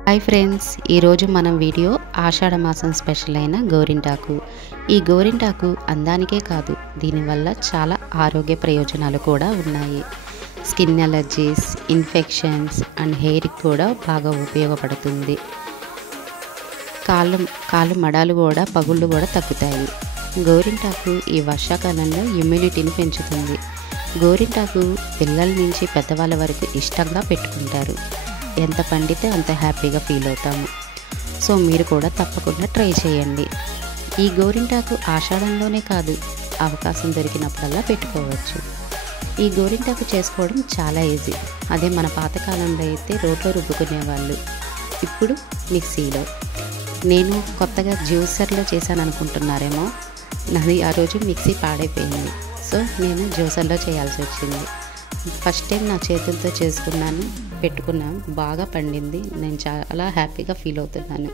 Hi friends, ఈరోజు మనం video ఆషాఢ మాసం స్పెషల్ అయిన గోరింటాకు. ఈ గోరింటాకు అందానికే కాదు, దీనివల్ల చాలా ఆరోగ్య ప్రయోజనాలు కూడా ఉన్నాయి. స్కిన్ అలర్జీస్, ఇన్ఫెక్షన్స్ అండ్ హెయిర్కి కూడా బాగా ఉపయోగపడుతుంది. కాళ్ళు మడాలు కూడా పగుళ్ళు కూడా తగ్గుతాయి. గోరింటాకు ఈ వర్షాకాలంలో ఇమ్యూనిటీని పెంచుతుంది. గోరింటాకు పిల్లల నుంచి పెద్దవాళ్ళ వరకు ఇష్టంగా పెట్టుకుంటారు. ఎంత పండితే అంత హ్యాపీగా ఫీల్ అవుతాము. సో మీరు కూడా తప్పకుండా ట్రై చేయండి. ఈ గోరింటాకు ఆషాఢంలోనే కాదు, అవకాశం దొరికినప్పుడల్లా పెట్టుకోవచ్చు. ఈ గోరింటాకు చేసుకోవడం చాలా ఈజీ. అదే మన పాతకాలంలో అయితే రోట్లో రుబ్బుకునేవాళ్ళు, ఇప్పుడు మిక్సీలో. నేను కొత్తగా జ్యూసర్లో చేశాను అనుకుంటున్నారేమో, నాది ఆ రోజు మిక్సీ పాడైపోయింది. సో నేను జ్యూసర్లో చేయాల్సి వచ్చింది. ఫస్ట్ టైం నా చేతులతో చేసుకున్నాను, పెట్టుకున్నాను, బాగా పండింది. నేను చాలా హ్యాపీగా ఫీల్ అవుతున్నాను.